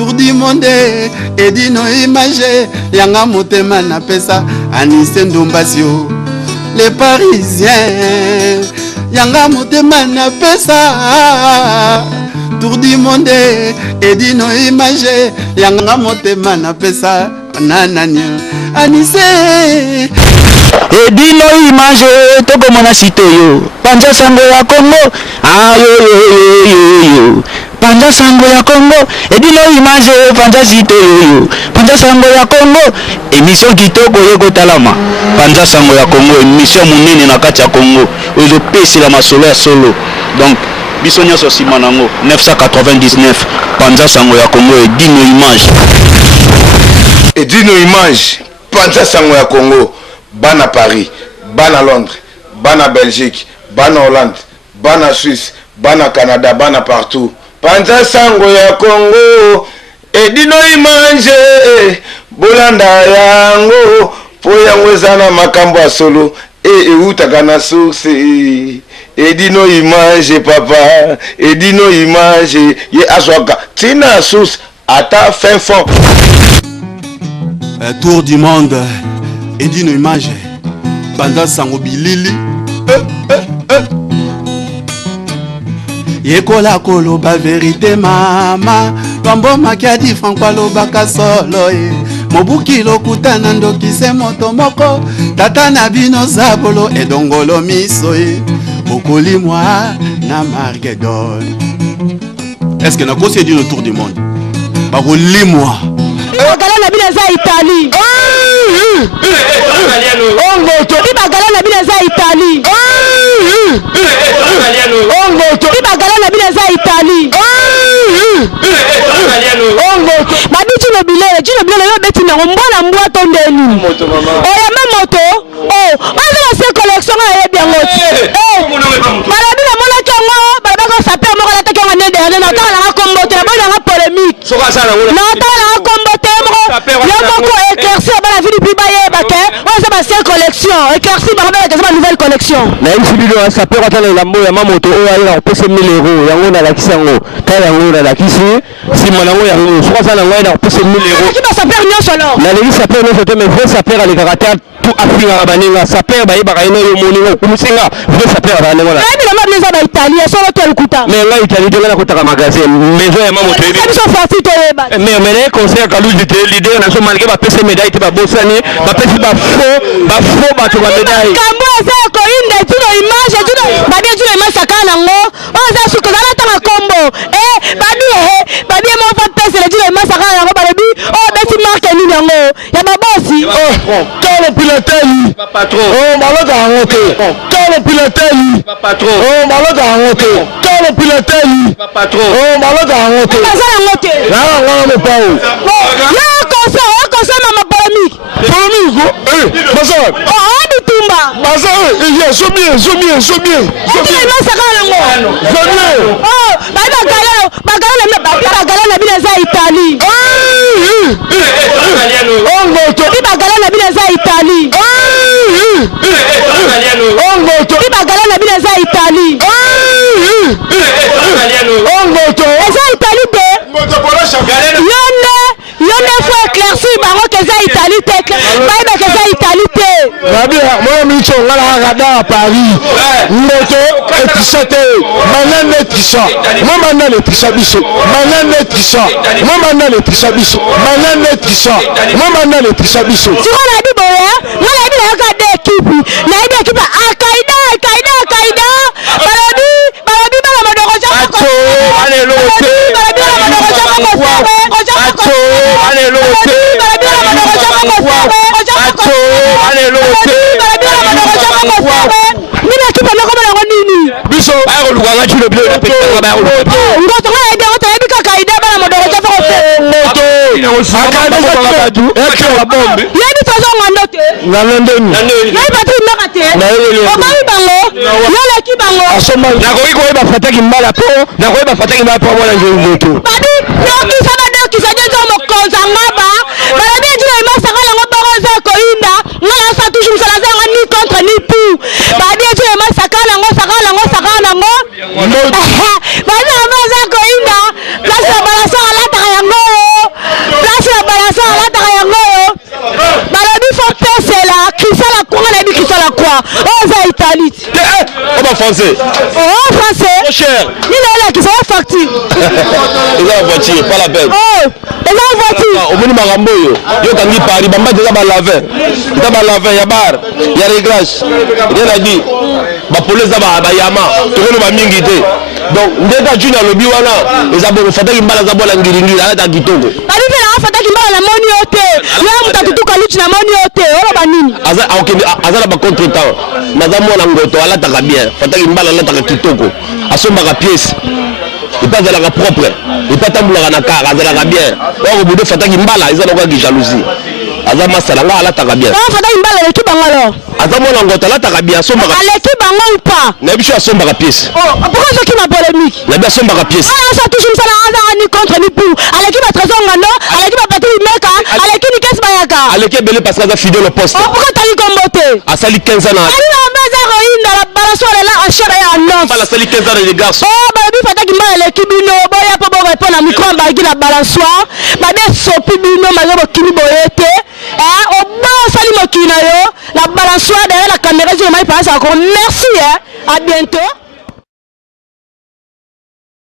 Tour du monde et dino image yanga motema na pesa Anise Ndombasio les Parisiens yanga motema na pesa Tour du monde et dino image yanga motema na pesa nananya Anise Edino image toko mona sitoyo Panja sango ya Congo ayo Panja sango ya Congo Edino image Panja sitoyo Panja sango ya Congo émission kitoko yeko talama Panja sango ya Congo émission munene na kati ya Congo ozo pesi la masolo ya solo donc biso nyonso sima nango 999 Panja sango ya Congo Edino image Edino image Panja sango ya Congo Bana Paris, Bana Londres, Bana Belgique, Bana Hollande, Bana Suisse, Bana Canada, Bana partout. Panja sango ya Congo, Edino image, Bolanda yango, po yango zana makambo ya solo, utaka na source, Edino image papa, Edino image, ye aswaka, tina source, ata fin fond. Tour du monde. Edino image Banda sango bilili Yekola koloba vérité mama Lombo makiadi Francois lobaka solo Mobuki lokutana ndokise moto moko Tata na bino zabolo edongolo miso Bokoli moi na Margedon. Est-ce que na kosi dit le tour du monde Bakoli moi Bagala na bina za Italie Ongoto Bagala na bina za Italie Ongoto Bagala na bina za Italie Ongoto Mabitu no bilele yo beti na mbona mbwa tondeni Oya mamoto Oza la se collection ya biangoti Balabi na mona kango balabako sape moko la take ngane de na tala na kombote na bona na polémique na tala na kombote Yoko éclairci la vie du Bibaye Baké, on s'est passé collection, éclairci par la nouvelle collection. Na hii video ça peut rentrer la moto ya mamoto o ala on peut 1000 euros yango na lakisi yango ta yango na lakisi si monango yango soit ça na ngoi na on peut 1000 euros. Qui va s'appeler nyo solo? Na leli ça peut no mais vrai ça perd les caractères tout afrika baninga ça perd ba yeba kaino yo moningo kumusinga vrai ça perd ba nengo la. Mais la mabeza ba Italie solo to lukuta. Mais là Italie de la kutaka magasin maison ya mamoto yebi. Ils sont partis to yeba. Mais les conseils kalu l'idée na so malgré ba pese médaille ba bosani ba pese ba faux ba to ba médaille. Kambo za ko inde tuno image tuno ba bien tuno image sakana ngo. On za su ko za ta kombo. Babi mo fa pese le tuno image sakana ngo ba lebi. Beti marque ni ngo. Ya ba bossi. Quand le pilotel patron. Malade à monter. Quand le pilotel patron. Malade à monter. Quand le pilotel patron. Malade à monter. Ça à monter. Là on pas où. Là conseil ma polémique. Polémique. Basa. Bitumba. Basa, il y a so bien. Il ma sakana ngo. Bagala na bina za Italie. Ongoto. Bagala na bina za Italie. Ongoto. Bagala na bina za Italie. Ongoto. Eza Italie te. Yone faut éclaircir bango que za Italie te. Baïba que za Italie te. Rabia, moi micho ngala rada à Paris. Ngoto etisate. Manane tisha. Moi manane tisha biso. Manane tisha. Moi manane tisha biso. Manane tisha. Moi manane tisha biso. Tu vois la bibo ya? Moi la bibo ya ka équipe. Na équipe Al-Qaïda. Balabi bala madoroja. Allez l'autre. Balabi bala madoroja ko. Allez l'autre. Balabi bala madoroja ko. Allez l'autre. Balabi bala madoroja ko. Mina kipa na koma na nini? Biso ba ko luka ngati le bleu na peka ba ko. Ngoto ngala ide ngoto ebika kaida bala madoroja ko. Ngoto. Akana ko ba du. Eke wa bombe. Yebi tozo ngandote. Na London. Na ibatu ndakate. O ba bango. Yala ki bango. Asoma na ko iko ba fataki mbala po. Na ko ba fataki mbala po wala njoto. Babi yoki sabado kisajezo mo konza ngaba. Balabi jina masakala ngo baroza ko inda. Ngala sa toujours salaza ngani contre ni pou. Babi jina masakala ngo sakala ngo. Bana maza ko inda. Plasa balasa ala ta yango. français. Oh, français. Trop cher. Il est là qui fait facture. Ils ont la voiture, pas la peine. Oh, ils ont la voiture. Au bout de Maramboyo, yo quand il Paris, Bamba déjà balavin. Déjà balavin, ya bar, ya réglage. Rien à dire. Ba police ba yama, tout le monde mingi té. Donc ndeka junior lobi wana, les abos fata kimbala za bola ngiringi, ala ta kitoko. Bali fela fata kimbala na moni yote. Yo mutatutu kaluchi na moni yote. Ora banini. Azala ba contre-temps. Naza mona ngoto ala ta bien. Fata kimbala ala ta kitoko. Asomba ka pièce. Il pas de la propre. Il pas tamboula na car, azala bien. Or boudé fata kimbala, ils ont quoi de jalousie. Azama salanga ala ta bien. Ah fata kimbala l'équipe alors. Azamona ngoto ala ta bien, somba ka. L'équipe ou pas? Na biso asomba ka pièce. Oh, pourquoi ce qui m'a polémique? Na biso asomba ka pièce. Ah, ça touche ça là ni contre ni pour. À l'équipe à Trésor Ngando, à l'équipe à Patrick Meka, à l'équipe ni Kes Bayaka. À l'équipe belé parce que fidèle au poste. Oh, pourquoi t'as dit comboté? A sali 15 ans. Ali na beza roinda la balançoire là à cher et à non. Pas la sali 15 ans les garçons. Oh, baby fata ki mbala l'équipe bino, boya po bo répondre à micro mbagi na balançoire. Babe sopi bino mazo bo kini boyete. Au bon sali mokina yo, la balançoire derrière la caméra, je m'ai passé encore. Merci à bientôt.